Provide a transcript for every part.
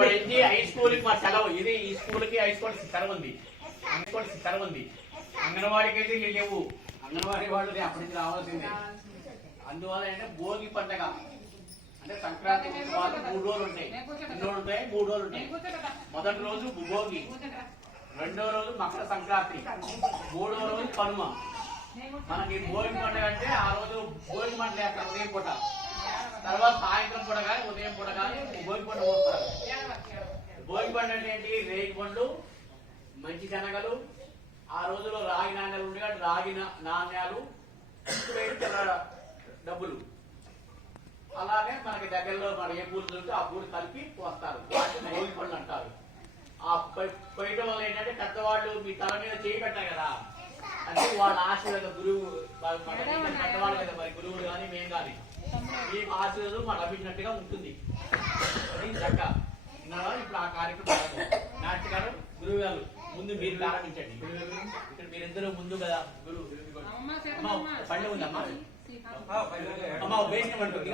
High school కి మా సెలవు ఇది. ఈ స్కూల్ కి హై స్కూల్ సెలవు ఉంది. అంగన్వాడికి అయితే లేవు. అంగన్వాడీ వాళ్ళు అప్పటి నుంచి రావాల్సిందే. అందువల్ల అంటే భోగి పండగ అంటే సంక్రాంతి ఉత్సవాలు 3 రోజులు ఉంటాయి. 3 రోజులు ఉంటాయి. మొదటి రోజు భోగి, రెండో రోజు మకర సంక్రాంతి, మూడో రోజు కనుమ. మనకి భోగి పండుగ అంటే ఆ రోజు భోగి మంట లేస్తారు ఉదయం పూట. తర్వాత సాయంత్రం పూట కానీ ఉదయం పూట కానీ భోగి పండు పోస్తారు. భోగి పండు అంటే ఏంటి? రేగి పండు, మంచి శనగలు, ఆ రోజులో రాగి నాణ్యాలు ఉండే రాగి నాణ్యాలు, డబ్బులు. అలానే మనకి దగ్గరలో మన ఏ పూలు దొరికితే ఆ పూలు కలిపి పోస్తారు. వాటిని భోగి పండ్లు అంటారు. ఆ పోయటం వల్ల ఏంటంటే పెద్దవాళ్ళు మీ తల మీద చేయి పెట్టారు కదా, అంటే వాళ్ళ ఆశీర్వాదం గురువు పెద్దవాళ్ళు కదా, మరి గురువులు కానీ మేము కానీ ఈ ఆశీర్వాదం మాకు లభించినట్టుగా ఉంటుంది. చక్క ఇప్పుడు ఆ కార్యక్రమం నాట్య గారు గురువు గారు ముందు మీరు ప్రారంభించండి. ఇక్కడ మీరిద్దరూ ముందు కదా గురువు పండుగ ఉందమ్మా. అమ్మా బేషన్ అంటుంది.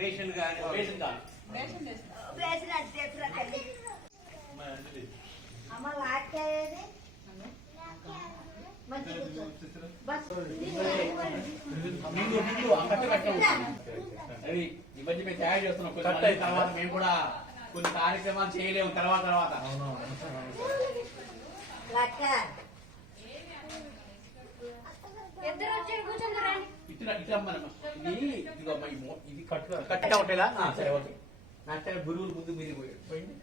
బేషన్ కానీ బేషన్ కాదు. అది ఈ మధ్య మేము తయారు చేస్తున్నాం. తర్వాత మేము కూడా కొన్ని కార్యక్రమాలు చేయలేము తర్వాత. ఇది కట్ట ఉంటేలా సరే ఓకే. నాట్య గురువులు ముందు మీరు పోయింది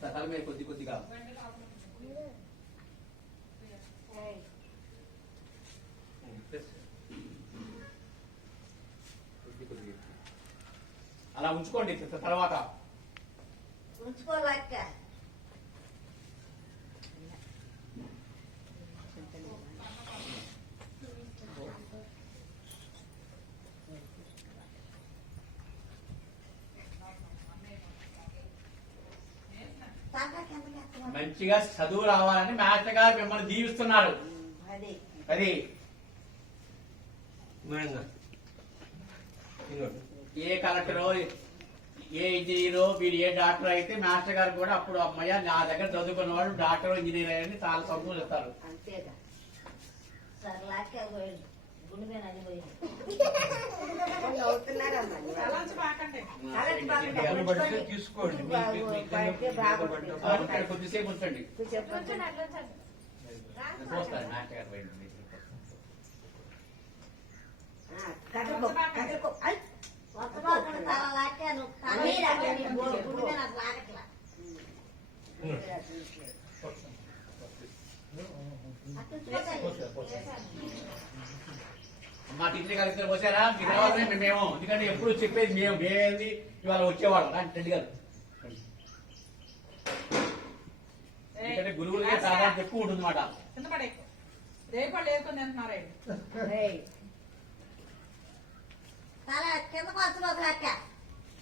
తల మీద కొద్దిగా అలా ఉంచుకోండి. తర్వాత ఉంచుకోలేక మంచిగా చదువు రావాలని మాస్టర్ గారు మిమ్మల్ని దీవిస్తున్నారు. అది ఏ కలెక్టరో ఏ ఇంజనీరో వీడు ఏ డాక్టర్ అయితే మాస్టర్ గారు కూడా అప్పుడు అమ్మయ్య నా దగ్గర చదువుకున్న వాడు డాక్టర్ ఇంజనీర్ అని చాలా సంతోషిస్తారు. కొద్దిసేపు ఉంచండి. చూస్తారు మాస్టర్ గారు బయట. మా టిఫిన్ కలిసి వచ్చారా మీరు రావాలని మేము, ఎందుకంటే ఎప్పుడు చెప్పేది మేమేంది ఇవాళ వచ్చేవాళ్ళం రెడ్డి గారు. ఎందుకంటే గురువులకి ప్రాధాన్యత ఎక్కువ ఉంటుంది అన్నమాట. తల కిందకు వచ్చి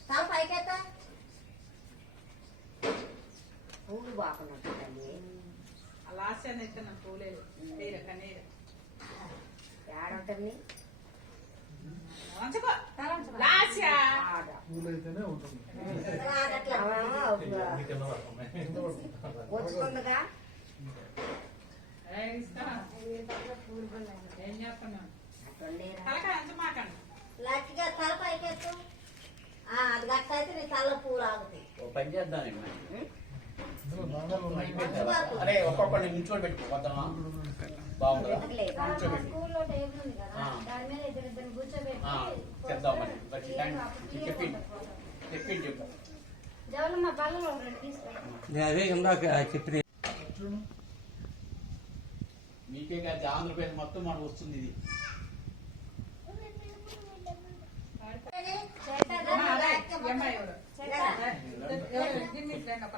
తల పైకెత్తా పూలు బాగున్నట్టు లాస్యాన్ని అయితే నాకు పూలేదు ఏడుంటుంది వచ్చుకుందిగా ఏం చేస్తున్నాను లక్ష్గా తల పైకెత్తు. అది గట్ట అయితే నీ తల పూలు ఆగుతాయి. పని చేద్దాం. అరే ఒక్కొక్కడిని నిల్చోని పెట్టుకోద్దామా? బాగుందా? స్కూల్లో టేబుల్ ఉంది కదా, దాని మీద ఇద్దరు కూర్చోబెట్టి చేద్దాం. చెప్పింది చెప్పు. జవలమ్మ బల్లలో రెండు తీసుకెళ్ళి అదే ఇందాక చెప్పిన మీకే కాదు ఆంధ్రప్రదేశ్ మొత్తం మనకు వస్తుంది ఇది.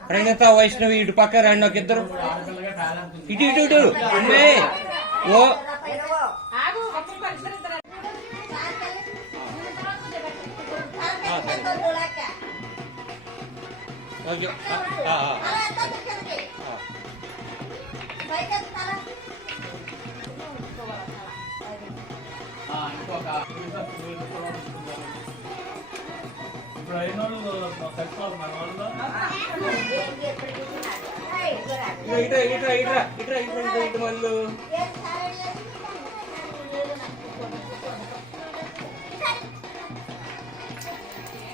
ప్రణత వైష్ణవి ఇటు పక్క రండి ఒక ఇద్దరు ఇటు ఇటు ఇటు ఓ ఇప్పుడు అయిన వాళ్ళు ఏంటి ఎప్పుడు చూసినాడు? ఏయ్, ఇదిగోరా. ఇటు మళ్ళు ఏం సారడి చేసి?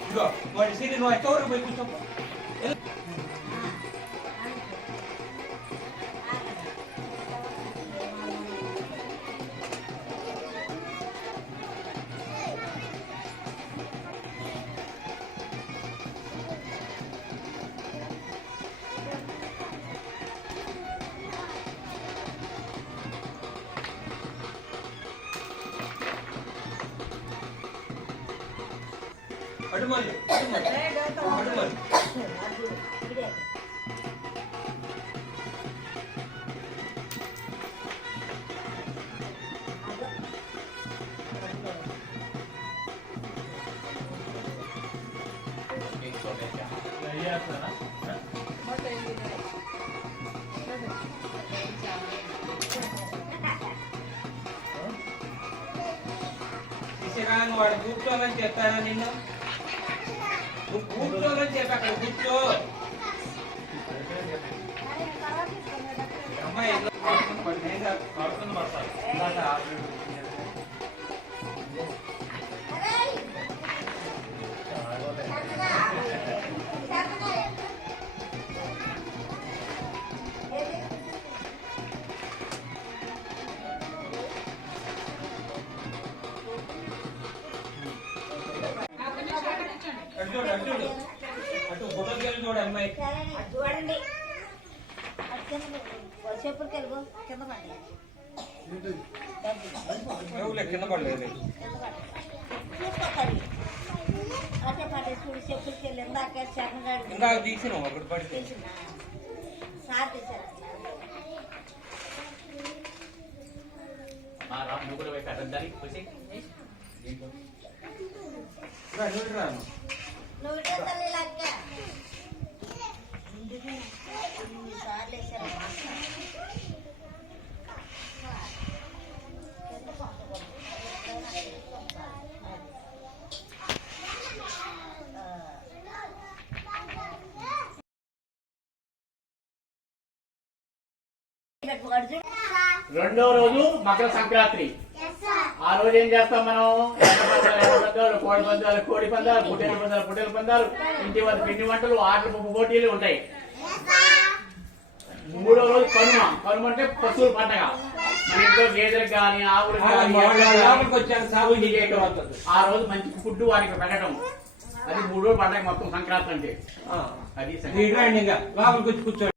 ఇదిగో వాడి సీని నువ్వు ఎక్కడ పోయి కూర్చో అటు మళ్ళు ఇదే. తీసేగాని వాడు కూర్చోమని చెప్పారా నిన్ను నువ్వు కూర్చోమని చెప్పి అక్కడ కూర్చో అమ్మాయి ఎట్లా పడుకుని పడి నేను పడుకుని పడతాను అరేయ్! చక్కగా. చక్కగా. ఏది? అటు చూడు అటు ఫోటోకి వెళ్ళి చూడు అమ్మాయి సరే, చూడండి అది కింద చెప్పులకి వెళ్ళిపో కింద పడ్డా నువ్వు కింద పడలేదు చూసుకోవాలి అదే పడ్డా చూడు చెప్పులకి వెళ్ళి ఇందాక చక్కగాడు ఇందాక తీసినావు అక్కడ పడితే సార్ తీశారు నువ్వు కూడా పోయి కట్టద్దు దానికి వచ్చి రాను నువ్వు ఇటే తల్లి లక్క సార్లు వేసారు రెండో రోజు మకర సంక్రాంతి ఆ రోజు ఏం చేస్తాం మనం ఎర్ర పందాలు కోడి పందాలు పుట్టెల పందాలు ఇంటి వద్ద పిండి వంటలు ఆటల పోటీలు ఉంటాయి. మూడో రోజు కనుమ అంటే పశువుల పండగ. మన ఇంట్లో గేదెలకు కానీ ఆవులకు లోపలికి వచ్చాను సాగు చేయటం ఆ రోజు మంచి ఫుడ్ వారికి పెట్టడం. అది 3 రోజులు పండగ మొత్తం సంక్రాంతి అంటే అది ఇంకా లోపలికి వచ్చి కూర్చోండి